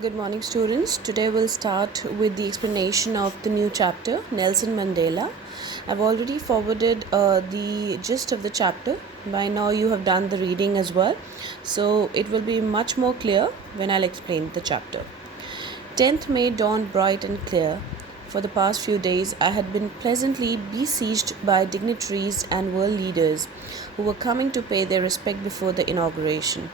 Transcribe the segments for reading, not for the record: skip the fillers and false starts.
Good morning, students. Today we'll start with the explanation of the new chapter, Nelson Mandela. I've already forwarded the gist of the chapter. By now, you have done the reading as well, so it will be much more clear when I'll explain the chapter. 10th May dawned bright and clear. For the past few days, I had been pleasantly besieged by dignitaries and world leaders who were coming to pay their respect before the inauguration.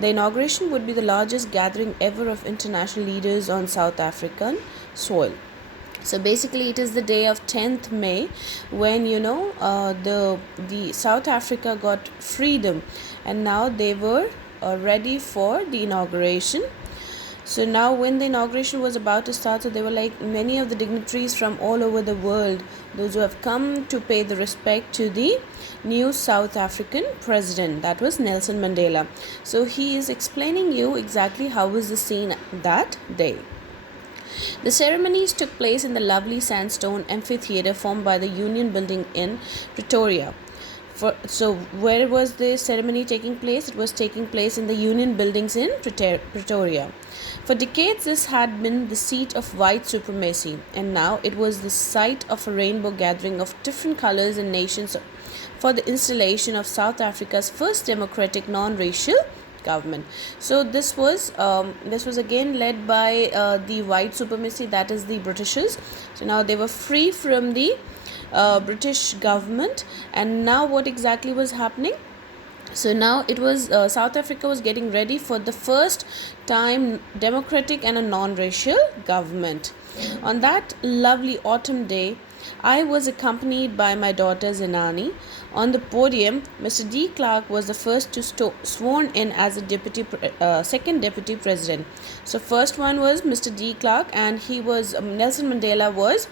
The inauguration would be the largest gathering ever of international leaders on South African soil. So basically, it is the day of 10th May when the South Africa got freedom, and now they were ready for the inauguration. So now when the inauguration was about to start, so there were like many of the dignitaries from all over the world, those who have come to pay the respect to the new South African president, that was Nelson Mandela. So he is explaining you exactly how was the scene that day. The ceremonies took place in the lovely sandstone amphitheatre formed by the Union Building in Pretoria. So where was the ceremony taking place? It was taking place in the Union Buildings in Pretoria. For decades, this had been the seat of white supremacy, and now it was the site of a rainbow gathering of different colors and nations for the installation of South Africa's first democratic non-racial government. So this was again led by the white supremacy, that is the Britishers. So now they were free from the British government, and now what exactly was happening? So now it was South Africa was getting ready for the first time democratic and a non-racial government. On that lovely autumn day, I was accompanied by my daughter Zenani. On the podium, Mr. De Klerk was the first to sworn in as a second deputy president. So first one was Mr. De Klerk, and he was Nelson Mandela was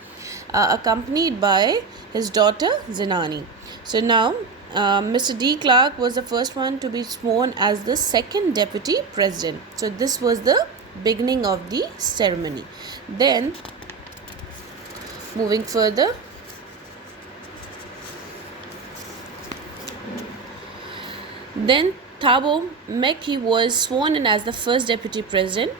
accompanied by his daughter Zenani. So now Mr. De Klerk was the first one to be sworn as the second deputy president. So this was the beginning of the ceremony. Then moving further, then Thabo Mbeki was sworn in as the first deputy president.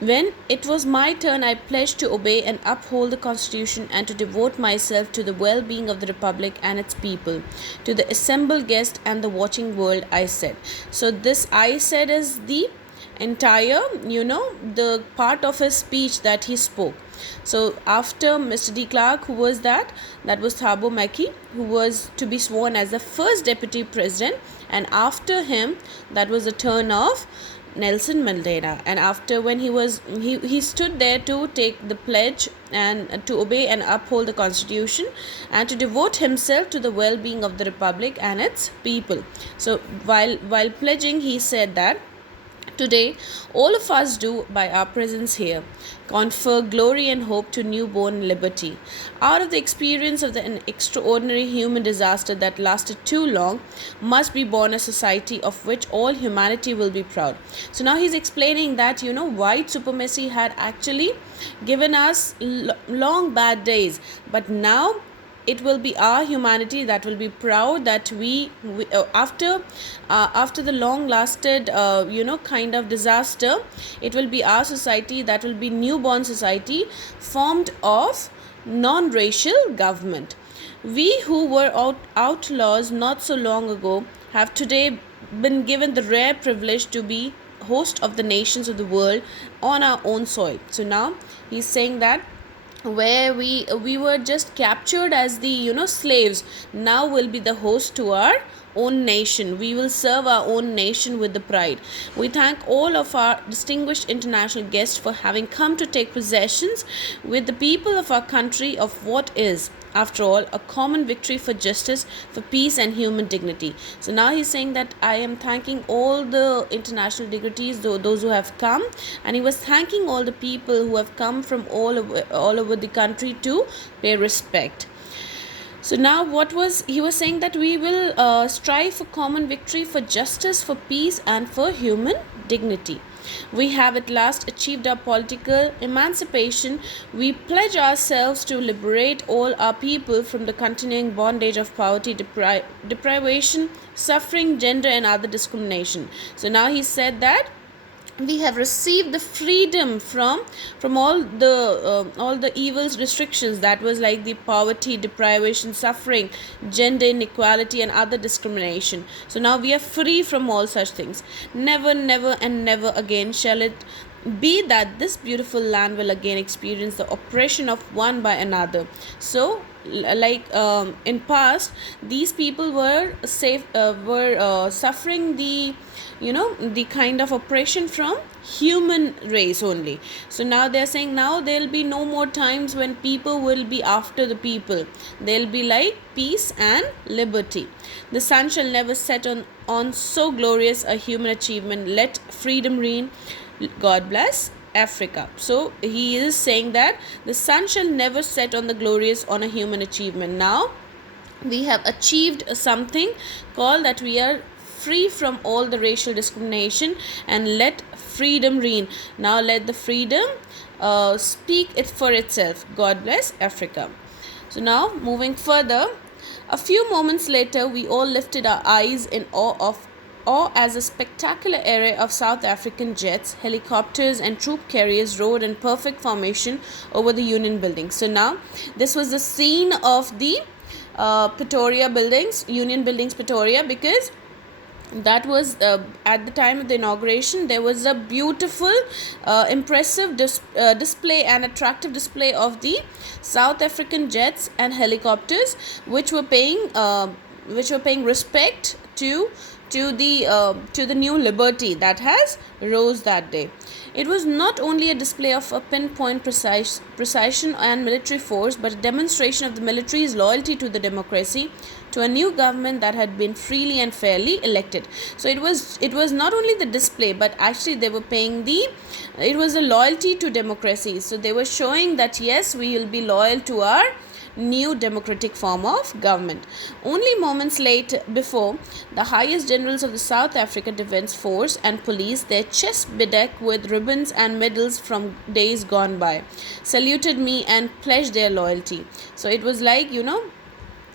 When it was my turn, I pledged to obey and uphold the Constitution and to devote myself to the well-being of the Republic and its people. To the assembled guest and the watching world, I said. So this I said is the entire, the part of his speech that he spoke. So after Mr. De Klerk, who was that was Thabo Mbeki, who was to be sworn as the first deputy president, and after him, that was the turn of Nelson Mandela. And after when he stood there to take the pledge and to obey and uphold the Constitution and to devote himself to the well-being of the Republic and its people. So while pledging, he said that today, all of us do, by our presence here, confer glory and hope to newborn liberty. Out of the experience of an extraordinary human disaster that lasted too long, must be born a society of which all humanity will be proud. So now he's explaining that, white supremacy had actually given us long bad days, but now it will be our humanity that will be proud that we after the long lasted kind of disaster, it will be our society that will be newborn society formed of non-racial government. We who were outlaws not so long ago have today been given the rare privilege to be host of the nations of the world on our own soil. So now he's saying that where we were just captured as the slaves, now will be the host to our own nation. We will serve our own nation with the pride. We thank all of our distinguished international guests for having come to take possessions with the people of our country of what is, after all, a common victory for justice, for peace and human dignity. So now he's saying that I am thanking all the international dignitaries, those who have come, and he was thanking all the people who have come from all over the country to pay respect. So now he was saying that we will strive for common victory, for justice, for peace and for human dignity. We have at last achieved our political emancipation. We pledge ourselves to liberate all our people from the continuing bondage of poverty, deprivation, suffering, gender and other discrimination. So now he said that we have received the freedom from all the evils, restrictions, that was like the poverty, deprivation, suffering, gender inequality, and other discrimination. So now we are free from all such things. Never, never, and never again shall it be that this beautiful land will again experience the oppression of one by another. So in past, these people were suffering the, the kind of oppression from human race only. So now they are saying now there'll be no more times when people will be after the people. They'll be like peace and liberty. The sun shall never set on so glorious a human achievement. Let freedom reign. God bless Africa. So he is saying that the sun shall never set on the glorious on a human achievement. Now we have achieved something called that we are free from all the racial discrimination, and let freedom reign. Now let the freedom speak it for itself. God bless Africa. So now moving further, a few moments later we all lifted our eyes in awe as a spectacular array of South African jets, helicopters, and troop carriers rode in perfect formation over the Union building. So now this was the scene of the Pretoria buildings, Union buildings, Pretoria, because that was at the time of the inauguration. There was a beautiful, impressive display and attractive display of the South African jets and helicopters, which were paying respect to the new liberty that has rose that day. It was not only a display of a pinpoint precision and military force, but a demonstration of the military's loyalty to the democracy, to a new government that had been freely and fairly elected. So it was not only the display, but actually they were paying it was a loyalty to democracy. So they were showing that yes, we will be loyal to our new democratic form of government. Only moments before, the highest generals of the South African Defence Force and police, their chests bedecked with ribbons and medals from days gone by, saluted me and pledged their loyalty. So it was like,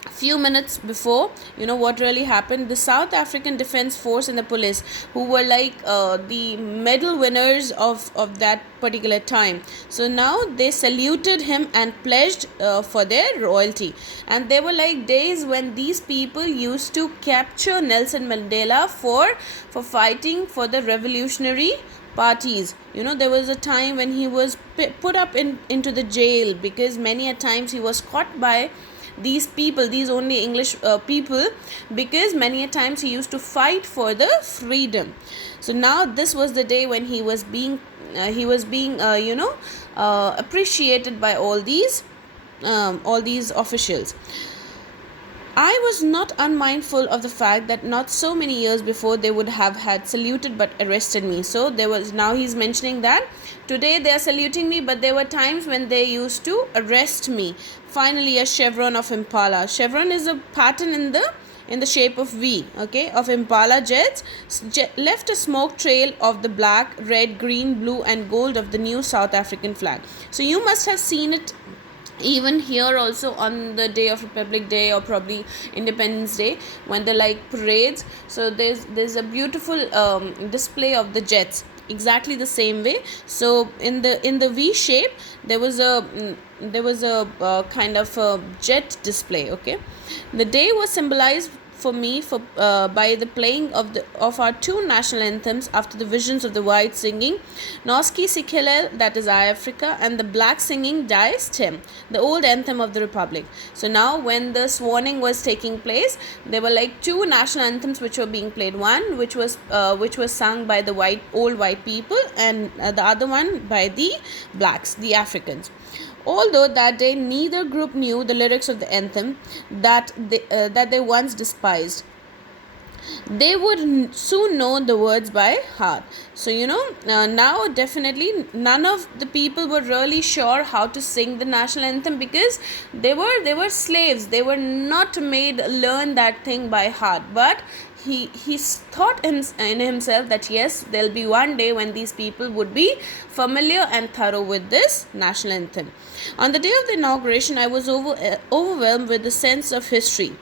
few minutes before, what really happened, the South African Defence Force and the police, who were like the medal winners of that particular time, so now they saluted him and pledged for their royalty. And there were like days when these people used to capture Nelson Mandela for fighting for the revolutionary parties. There was a time when he was put up into the jail, because many a times he was caught by these people, these only English people, because many a times he used to fight for the freedom. So now this was the day when he was being appreciated by all these officials. I was not unmindful of the fact that not so many years before they would have had saluted but arrested me. So now he's mentioning that today they are saluting me, but there were times when they used to arrest me. Finally, a chevron of Impala. Chevron is a pattern in the shape of V, okay, of Impala jets, left a smoke trail of the black, red, green, blue, and gold of the new South African flag. So you must have seen it even here also on the day of Republic Day or probably Independence Day, when they like parades. So there's a beautiful display of the jets exactly the same way. So in the V shape there was a kind of a jet display. Okay, the day was symbolized for me by the playing of our two national anthems after the visions of the white singing Noski Sikhele, that is I Africa, and the black singing Die Stem, the old anthem of the Republic. So now when the swanning was taking place, there were like two national anthems which were being played. One which was sung by the old white people, and the other one by the blacks, the Africans. Although that day neither group knew the lyrics of the anthem that they once despised, they would soon know the words by heart. So now definitely none of the people were really sure how to sing the national anthem, because they were slaves. They were not made learn that thing by heart. But thought in himself that yes, there'll be one day when these people would be familiar and thorough with this national anthem. On the day of the inauguration, I was overwhelmed with the sense of history.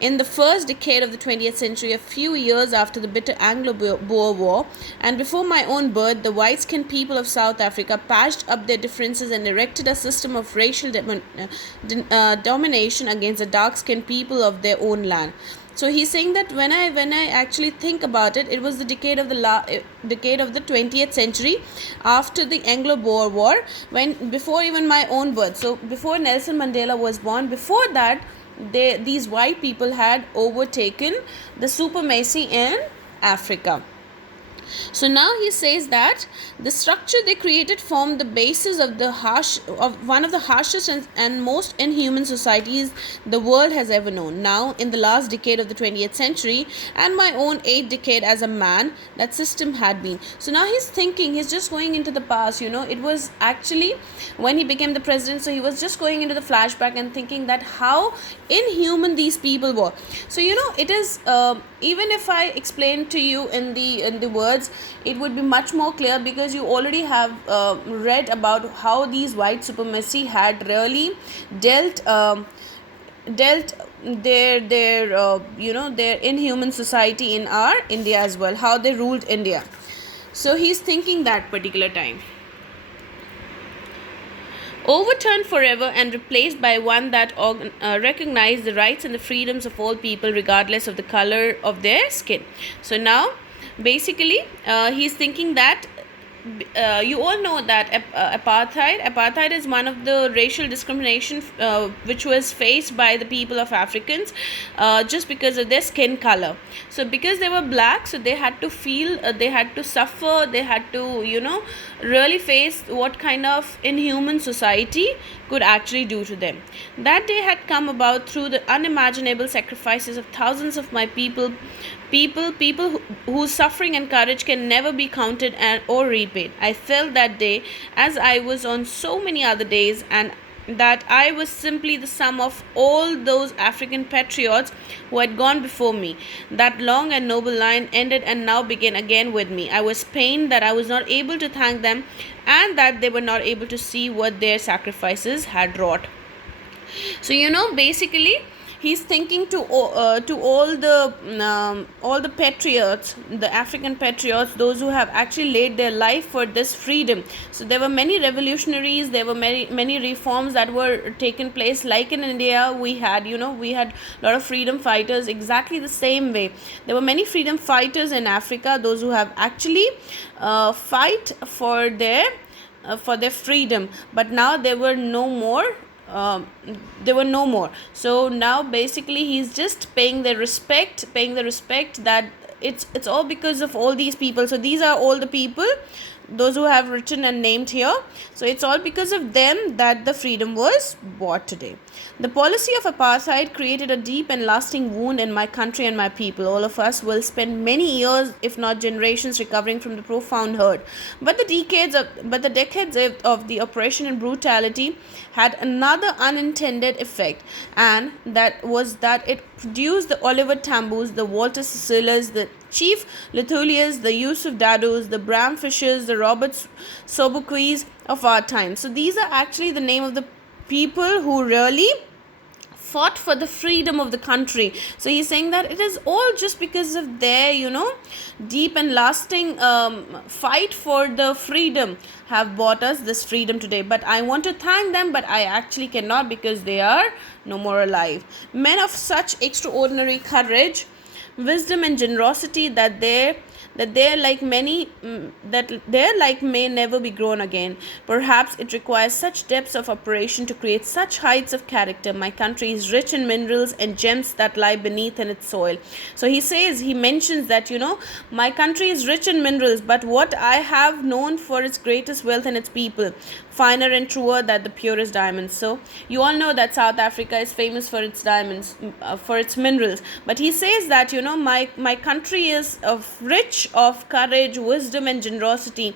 In the first decade of the 20th century, a few years after the bitter Anglo-Boer War, and before my own birth, the white-skinned people of South Africa patched up their differences and erected a system of racial domination against the dark-skinned people of their own land. So he's saying that when I actually think about it, it was the decade of the 20th century, after the Anglo-Boer War, when before even my own birth. So before Nelson Mandela was born, before that, these white people had overtaken the supremacy in Africa. So now he says that the structure they created formed the basis of one of the harshest and most inhuman societies the world has ever known. Now, in the last decade of the 20th century and my own 8th decade as a man, that system had been. So now he's just going into the past. It was actually when he became the president, so he was just going into the flashback and thinking that how inhuman these people were. So it is, even if I explain to you in the words, it would be much more clear, because you already have read about how these white supremacy had really dealt their inhuman society in our India as well, how they ruled India. So he's thinking that particular time, overturned forever and replaced by one that recognized the rights and the freedoms of all people regardless of the color of their skin. So now basically he's thinking that you all know that apartheid is one of the racial discrimination which was faced by the people of Africans just because of their skin color. So because they were black, so they had to feel, they had to suffer, they had to really face what kind of inhuman society could actually do to them. That day had come about through the unimaginable sacrifices of thousands of my people whose suffering and courage can never be counted or repaid. I felt that day, as I was on so many other days, and that I was simply the sum of all those African patriots who had gone before me. That long and noble line ended and now began again with me. I was pained that I was not able to thank them, and that they were not able to see what their sacrifices had wrought. So basically he's thinking to all the patriots, the African patriots, those who have actually laid their life for this freedom. So there were many revolutionaries, there were many reforms that were taken place, like in India we had a lot of freedom fighters. Exactly the same way, there were many freedom fighters in Africa, those who have actually fight for their freedom, but now there were no more. So now basically he's just paying the respect that it's all because of all these people. So these are all the people, those who have written and named here. So it's all because of them that the freedom was bought today. The policy of apartheid created a deep and lasting wound in my country and my people. All of us will spend many years, if not generations, recovering from the profound hurt. But the decades of the oppression and brutality had another unintended effect, and that was that it produced the Oliver Tambos, the Walter Sissolas, the Chief Luthulias, the Yusuf Dadus, the Bram Fishers, the Robert Sobuquis of our time. So these are actually the name of the people who really fought for the freedom of the country. So he's saying that it is all just because of their deep and lasting fight for the freedom have bought us this freedom today. But I want to thank them, but I actually cannot, because they are no more alive. Men of such extraordinary courage, wisdom and generosity that their like may never be grown again. Perhaps it requires such depths of operation to create such heights of character. My country is rich in minerals and gems that lie beneath in its soil. So he mentions that my country is rich in minerals, but what I have known for its greatest wealth and its people, finer and truer than the purest diamonds. So you all know that South Africa is famous for its diamonds, for its minerals. But he says that my country is rich of courage, wisdom and generosity,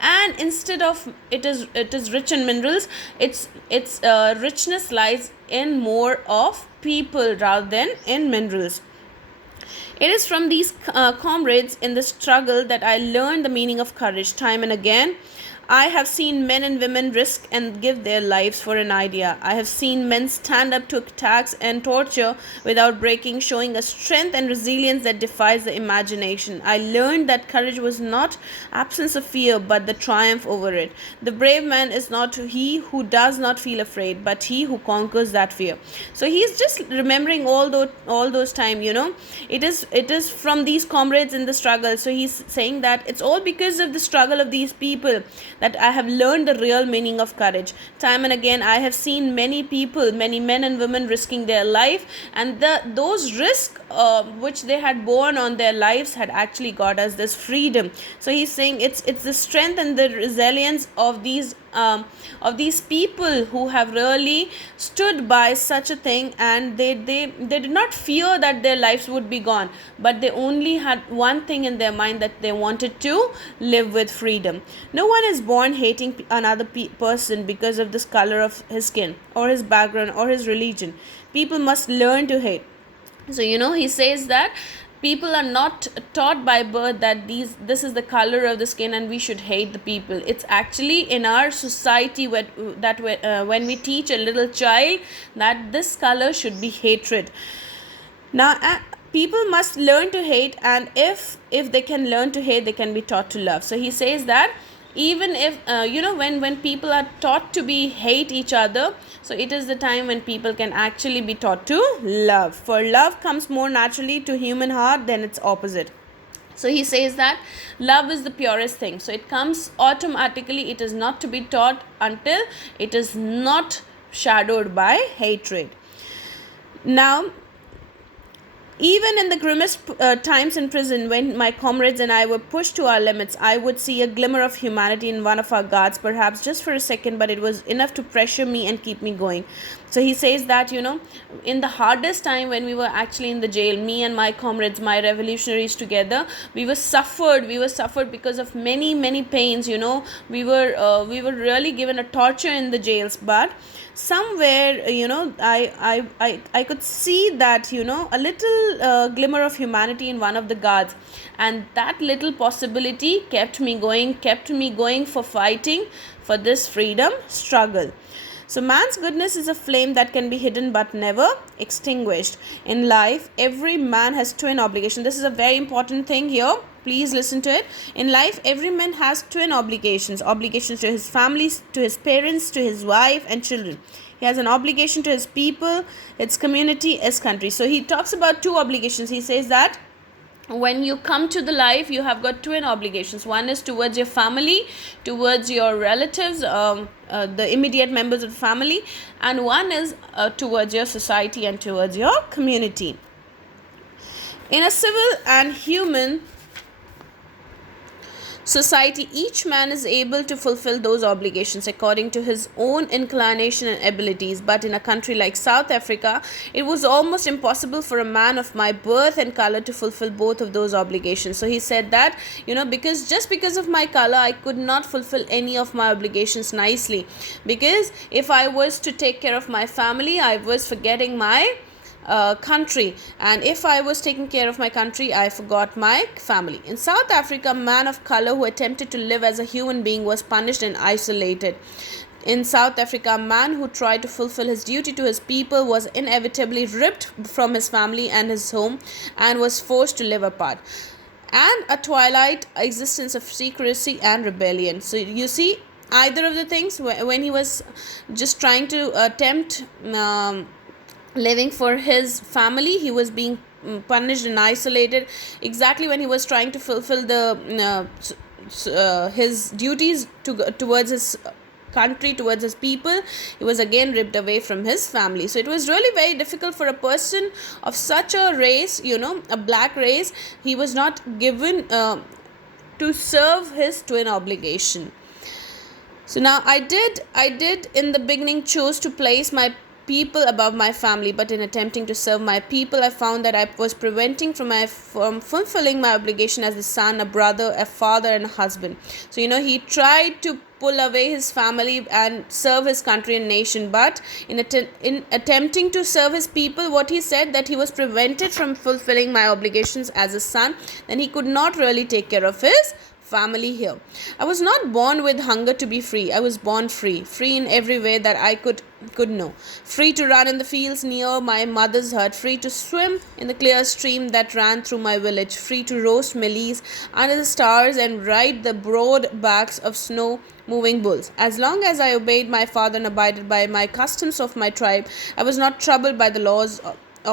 and instead of it is rich in minerals, its richness lies in more of people rather than in minerals. It is from these comrades in the struggle that I learned the meaning of courage time and again. I have seen men and women risk and give their lives for an idea. I have seen men stand up to attacks and torture without breaking, showing a strength and resilience that defies the imagination. I learned that courage was not absence of fear but the triumph over it. The brave man is not he who does not feel afraid but he who conquers that fear. So he's just remembering all those time, it is from these comrades in the struggle. So he's saying that it's all because of the struggle of these people that I have learned the real meaning of courage. Time and again, I have seen many people, many men and women risking their life, and those risks which they had borne on their lives had actually got us this freedom. So he's saying it's the strength and the resilience of these people who have really stood by such a thing, and they did not fear that their lives would be gone, but they only had one thing in their mind, that they wanted to live with freedom. No one is born hating another person because of this color of his skin or his background or his religion. People must learn to hate. So he says that people are not taught by birth that this is the color of the skin and we should hate the people. It's actually in our society when we teach a little child that this color should be hatred. Now people must learn to hate, and if they can learn to hate, they can be taught to love. So he says that even if when people are taught to be hate each other, so it is the time when people can actually be taught to love, for love comes more naturally to human heart than its opposite. So he says that love is the purest thing, so it comes automatically. It is not to be taught until it is not shadowed by hatred. Now, even in the grimmest times in prison, when my comrades and I were pushed to our limits, I would see a glimmer of humanity in one of our guards, perhaps just for a second, but it was enough to pressure me and keep me going. So he says that, in the hardest time when we were actually in the jail, me and my comrades, my revolutionaries together, we were suffered because of many, many pains. We were really given a torture in the jails, but somewhere, I could see that, a little glimmer of humanity in one of the guards, and that little possibility kept me going for fighting for this freedom struggle. So man's goodness is a flame that can be hidden but never extinguished. In life, every man has twin obligations. This is a very important thing here. Please listen to it. In life, every man has twin obligations to his family, to his parents, to his wife and children. He has an obligation to his people, its community, his country. So he talks about two obligations. He says that when you come to the life, you have got twin obligations. One is towards your family, towards your relatives, the immediate members of the family, and one is towards your society and towards your community. In a civil and human society, each man is able to fulfill those obligations according to his own inclination and abilities. But in a country like South Africa, it was almost impossible for a man of my birth and color to fulfill both of those obligations. So he said that, because of my color, I could not fulfill any of my obligations nicely. Because if I was to take care of my family, I was forgetting my country, and if I was taking care of my country, I forgot my family. In South Africa, a man of color who attempted to live as a human being was punished and isolated. In South Africa, a man who tried to fulfill his duty to his people was inevitably ripped from his family and his home and was forced to live apart, and a twilight existence of secrecy and rebellion. So you see, either of the things, when he was just trying to attempt living for his family, he was being punished and isolated. Exactly when he was trying to fulfill his duties towards his country, towards his people, he was again ripped away from his family. So it was really very difficult for a person of such a race, a black race. He was not given to serve his twin obligation. So now I did in the beginning choose to place my people above my family, but in attempting to serve my people, I found that I was preventing from fulfilling my obligation as a son, a brother, a father and a husband. So he tried to pull away his family and serve his country and nation. But in attempting to serve his people, what he said, that he was prevented from fulfilling my obligations as a son, then he could not really take care of his family here. I was not born with hunger to be free. I was born free, free in every way that I could know. Free to run in the fields near my mother's hut, free to swim in the clear stream that ran through my village, free to roast mealies under the stars and ride the broad backs of snow moving bulls. As long as I obeyed my father and abided by my customs of my tribe, I was not troubled by the laws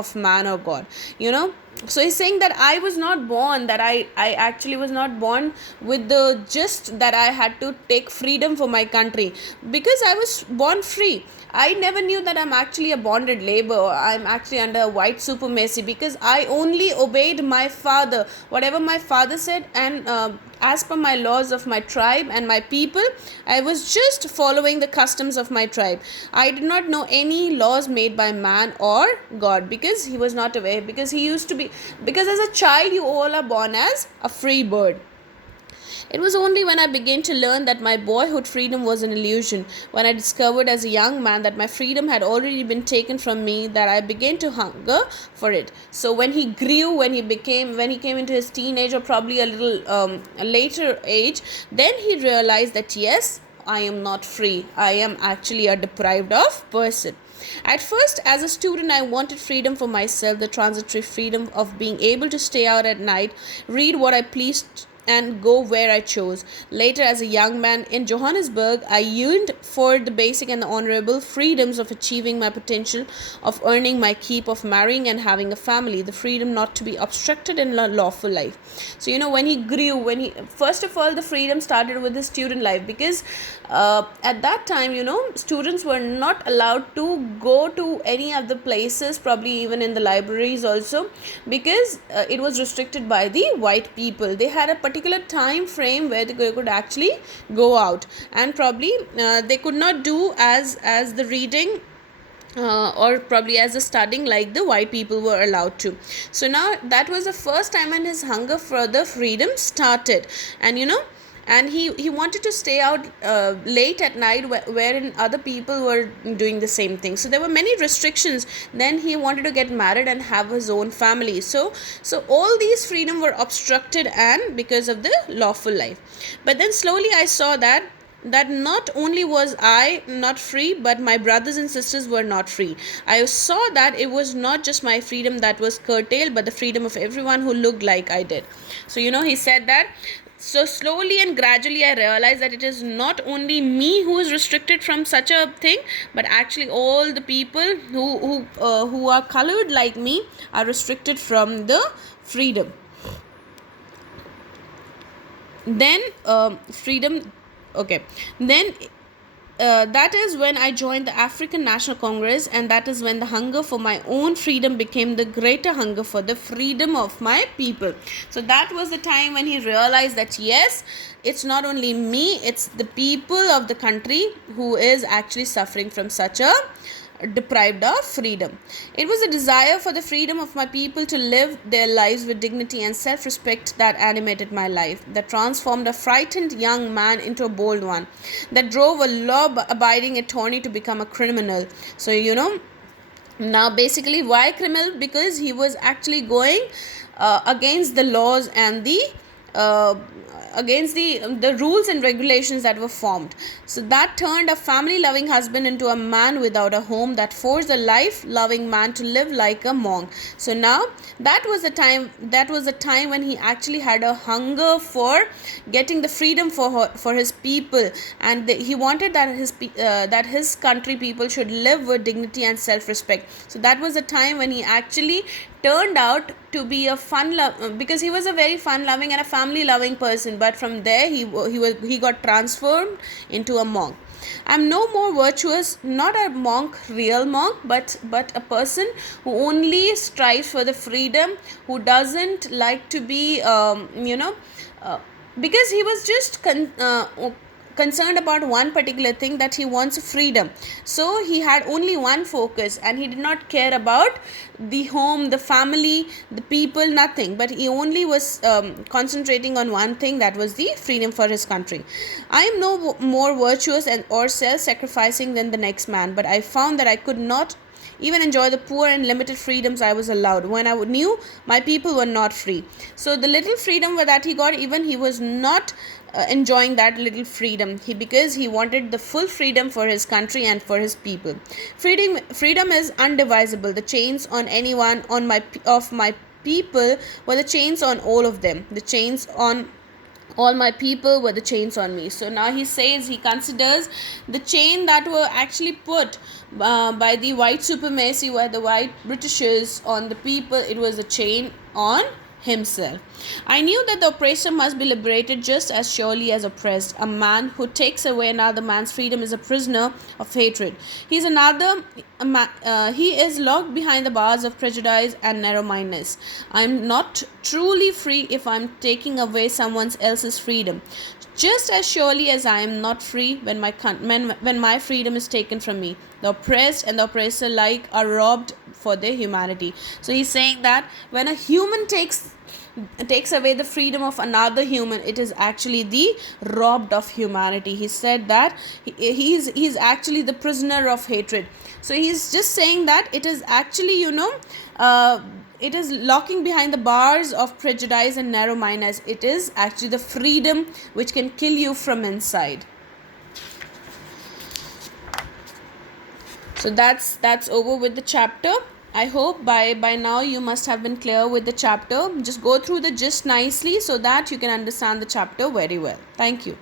of man or God. You know, so he's saying that I was not born, that I actually was not born with the gist that I had to take freedom for my country, because I was born free. I never knew that I'm actually a bonded labor, or I'm actually under white supremacy, because I only obeyed my father, whatever my father said, and as per my laws of my tribe and my people, I was just following the customs of my tribe. I did not know any laws made by man or God, because he was not aware, because he used to be, because as a child you all are born as a free bird. It was only when I began to learn that my boyhood freedom was an illusion, when I discovered as a young man that my freedom had already been taken from me, that I began to hunger for it. So when he grew, when he came into his teenage, or probably a little a later age, then he realized that yes, I am not free. I am actually a deprived of person. At first, as a student, I wanted freedom for myself, the transitory freedom of being able to stay out at night, read what I pleased, and go where I chose. Later, as a young man in Johannesburg, I yearned for the basic and the honorable freedoms of achieving my potential, of earning my keep, of marrying and having a family, the freedom not to be obstructed in a lawful life. So, when he grew, first of all, the freedom started with his student life, because at that time, students were not allowed to go to any other places, probably even in the libraries also, because it was restricted by the white people. They had a particular time frame where they could actually go out, and probably they could not do as the reading or probably as a studying like the white people were allowed to. So now that was the first time when his hunger for the freedom started. And he wanted to stay out late at night, wherein other people were doing the same thing. So there were many restrictions. Then he wanted to get married and have his own family. So all these freedom were obstructed, and because of the lawful life. But then slowly I saw that not only was I not free, but my brothers and sisters were not free. I saw that it was not just my freedom that was curtailed, but the freedom of everyone who looked like I did. So he said that. So slowly and gradually I realized that it is not only me who is restricted from such a thing, but actually all the people who are colored like me are restricted from the freedom. Then freedom. Okay. Then that is when I joined the African National Congress, and that is when the hunger for my own freedom became the greater hunger for the freedom of my people. So that was the time when he realized that yes, it's not only me, it's the people of the country who is actually suffering from such a deprived of freedom. It was a desire for the freedom of my people to live their lives with dignity and self-respect that animated my life, that transformed a frightened young man into a bold one, that drove a law-abiding attorney to become a criminal. So, now basically why criminal? Because he was actually going against the laws and the against the rules and regulations that were formed. So that turned a family-loving husband into a man without a home, that forced a life-loving man to live like a monk. So now that was the time when he actually had a hunger for getting the freedom for his people, and he wanted that his country people should live with dignity and self-respect. So that was the time when he actually turned out to be a because he was a very fun-loving and a family-loving person. But from there he got transformed into a monk. I'm no more virtuous, not a monk, real monk, but a person who only strives for the freedom, who doesn't like to be because he was just concerned about one particular thing, that he wants freedom. So he had only one focus, and he did not care about the home, the family, the people, nothing, but he only was concentrating on one thing, that was the freedom for his country. I am no more virtuous and or self-sacrificing than the next man, but I found that I could not even enjoy the poor and limited freedoms I was allowed when I knew my people were not free. So the little freedom that he got, even he was not enjoying that little freedom, because he wanted the full freedom for his country and for his people. Freedom is undivisible. The chains on anyone on my people were the chains on all of them. The chains on all my people were the chains on me. So now he says, he considers the chain that were actually put by the white supremacy, by the white Britishers on the people, it was a chain on himself. I knew that the oppressor must be liberated just as surely as oppressed. A man who takes away another man's freedom is a prisoner of hatred. He is locked behind the bars of prejudice and narrow-mindedness. I am not truly free if I am taking away someone else's freedom, just as surely as I am not free when my freedom is taken from me. The oppressed and the oppressor alike are robbed for their humanity. So he's saying that when a human takes away the freedom of another human, it is actually the robbed of humanity. He said that he's actually the prisoner of hatred. So he's just saying that it is actually, it is locking behind the bars of prejudice and narrow-mindedness. It is actually the freedom which can kill you from inside. So that's over with the chapter. I hope by now you must have been clear with the chapter. Just go through the gist nicely so that you can understand the chapter very well. Thank you.